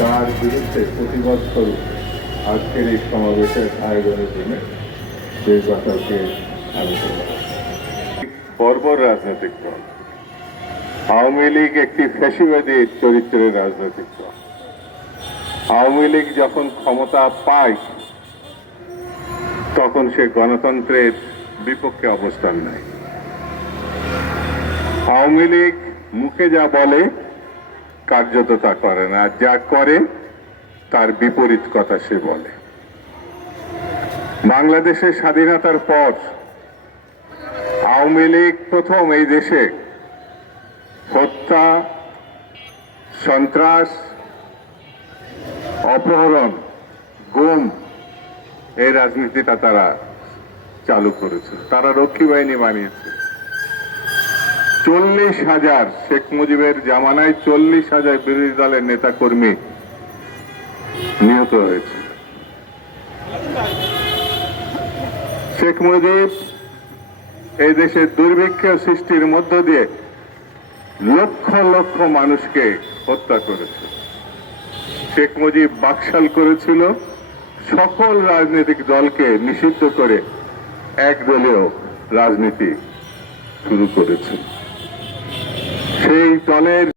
তার বিরুদ্ধে প্রতিবাদ স্বরূপ আজকের এই সমাবেশের আয়োজনের জন্য সেই কথাকে আলোচনা বর্বর রাজনৈতিক দল। আওয়ামী লীগ একটি ফ্যাসিবাদী চরিত্রের রাজনৈতিক দল। আওয়ামী লীগ যখন ক্ষমতা পায় তখন সে গণতন্ত্রের বিপক্ষে অবস্থান নেয়। আওয়ামী লীগ মুখে যা বলে কার্যত তা করে না, যা করে তার বিপরীত কথা সে বলে। বাংলাদেশের স্বাধীনতার পর আওয়ামী লীগ প্রথম এই দেশে হত্যা, সন্ত্রাস, অপহরণ, গুম এই রাজনীতিটা তারা চালু করেছে। তারা রক্ষী বাহিনী বানিয়েছে। 40,000 শেখ মুজিবের জামানায় 40,000 বিরোধী দলের নেতা কর্মী নিহত হয়েছে। শেখ মুজিব এই দেশের দুর্ভিক্ষ সৃষ্টির মধ্য দিয়ে লক্ষ লক্ষ মানুষকে হত্যা করেছে। শেখ মুজিব বাকশাল করেছিল, সকল রাজনৈতিক দলকে নিষিদ্ধ করে একদলীয় রাজনীতি শুরু করেছে। সেই দলের